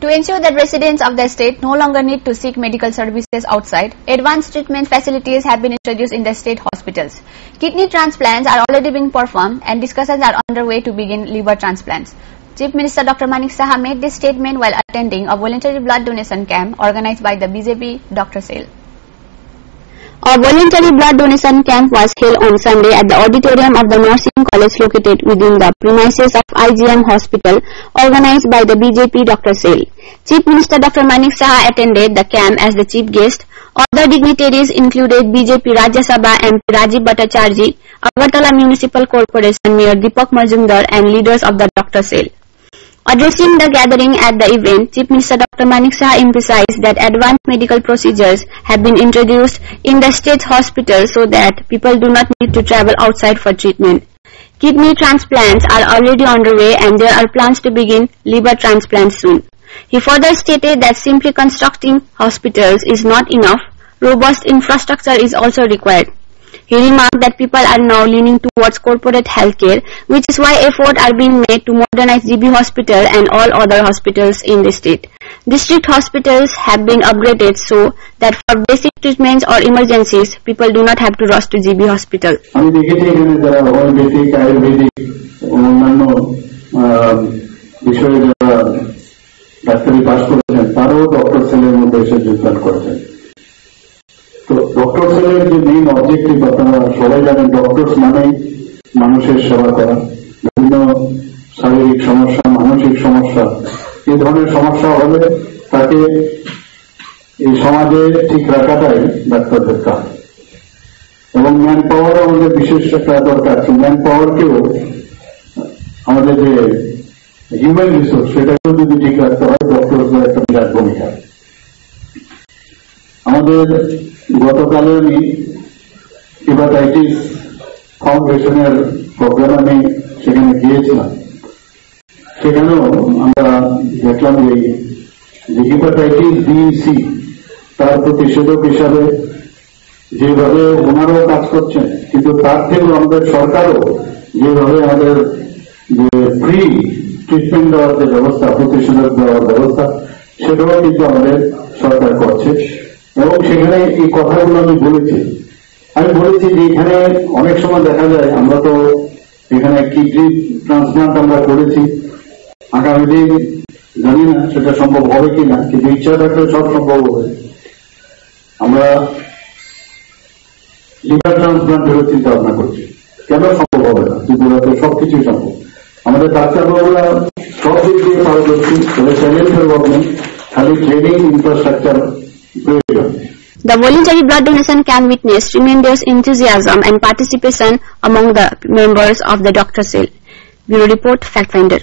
To ensure that residents of the state no longer need to seek medical services outside, advanced treatment facilities have been introduced in the state hospitals. Kidney transplants are already being performed and discussions are underway to begin liver transplants. Chief Minister Dr. Manik Saha made this statement while attending a voluntary blood donation camp organized by the BJP Doctor Cell. A voluntary blood donation camp was held on Sunday at the auditorium of the Nursing College located within the premises of IGM Hospital, organized by the BJP Doctor Cell. Chief Minister Dr. Manik Saha attended the camp as the chief guest. Other dignitaries included BJP Rajya Sabha MP Rajiv Bhattacharjee, Agartala Municipal Corporation Mayor Deepak Majumdar and leaders of the Doctor Cell. Addressing the gathering at the event, Chief Minister Dr. Manik Saha emphasized that advanced medical procedures have been introduced in the state's hospitals so that people do not need to travel outside for treatment. Kidney transplants are already underway and there are plans to begin liver transplants soon. He further stated that simply constructing hospitals is not enough, robust infrastructure is also required. He remarked that people are now leaning towards corporate healthcare, which is why efforts are being made to modernize GB Hospital and all other hospitals in the state. District hospitals have been upgraded so that for basic treatments or emergencies, people do not have to rush to GB Hospital. তো doctor সেলের যে main objective আপনারা সবাই জানেন, doctors মানে মানুষের সেবা করা, বিভিন্ন শারীরিক সমস্যা, মানসিক সমস্যা, এই ধরনের সমস্যা হলে তাকে এই সমাজে ঠিক রাখাটাই ডাক্তারদের কাজ। এবং ম্যান পাওয়ারও আমাদের বিশেষ একটা দরকার আছে। ম্যান পাওয়ারকেও আমাদের যে হিউম্যান রিসোর্স সেটাকেও যদি ঠিক রাখতে হয়, ডক্টরদের একটা বিরাট ভূমিকা। আমাদের গতকালে আমি হেপাটাইটিস ফাউন্ডেশনের প্রোগ্রামে আমি সেখানে গিয়েছিলাম। সেখানেও আমরা দেখলাম যে হেপাটাইটিস বি-সি তার প্রতিষেধক হিসাবে যেভাবে ওনারাও কাজ করছেন, কিন্তু তার থেকেও আমাদের সরকারও যেভাবে আমাদের যে ফ্রি ট্রিটমেন্ট দেওয়ার যে ব্যবস্থা, প্রতিষেধক দেওয়ার ব্যবস্থা, সেটাও কিন্তু আমাদের সরকার করছে। এবং সেখানে এই কথাগুলো আমি বলেছি যে এখানে অনেক সময় দেখা যায়, আমরা তো এখানে কিডনি ট্রান্সপ্লান্ট আমরা করেছি, আগামী দিন জানি না সেটা সম্ভব হবে কিনা, কিন্তু ইচ্ছা থাকলে সব সম্ভব হবে। আমরা লিভার ট্রান্সপ্লান্টেরও চিন্তা ভাবনা করছি। কেন সম্ভব হবে না? ত্রিপুরাতে সবকিছুই সম্ভব। আমাদের ডাক্তারবাবুরা সব দিক দিয়ে পারদর্শী, তবে চ্যালেঞ্জের অভাব নেই, খালি ট্রেনিং ইনফ্রাস্ট্রাকচার প্রয়োজন। The voluntary blood donation camp witnessed tremendous enthusiasm and participation among the members of the Doctor Cell. Bureau Report, Fact Finder.